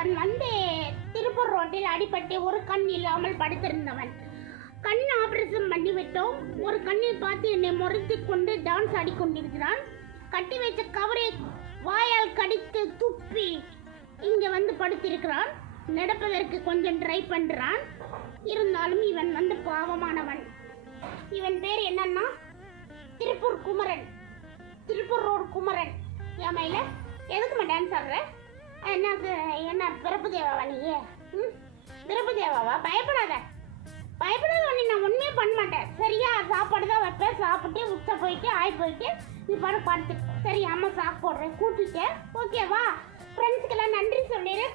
இவன் திருப்பூர் ரோட்டில் அடிபட்டு ஒரு கண் இல்லாமல் படுத்திருந்தவன். கண் ஆபரேஷன் பண்ணிவிட்டோம். ஒரு கண்ணில் பார்த்து என்னை முறைத்து கொண்டு டான்ஸ் ஆடிக்கொண்டிருக்கிறான். கட்டி வைத்த கவரை வாயால் கடித்து துப்பி இங்க படுத்திருக்கிறான். நடப்பதற்கு கொஞ்சம் ட்ரை பண்றான். இருந்தாலும் இவன் பாவமானவன். இவன் பேர் என்னன்னா திருப்பூர் குமரன், திருப்பூர் ரோடு குமரன். ஏமையில எதுக்குமா டான்ஸ் ஆடுற? என்ன பிறப்பு தேவாவா நீ? பிறப்பு தேவாவா? பயப்படாத பயப்படாத, நான் ஒன்றுமே பண்ண மாட்டேன் சரியா? சாப்பாடு தான் வைப்பேன். சாப்பிட்டு உச்ச போயிட்டு போயிட்டு நீ படுத்து சரி. அம்மா சாப்பிட்டு போடுறேன் கூட்டிட்டு. ஓகேவா? ஃப்ரெண்ட்ஸுக்கெல்லாம் நன்றி சொல்லிடு.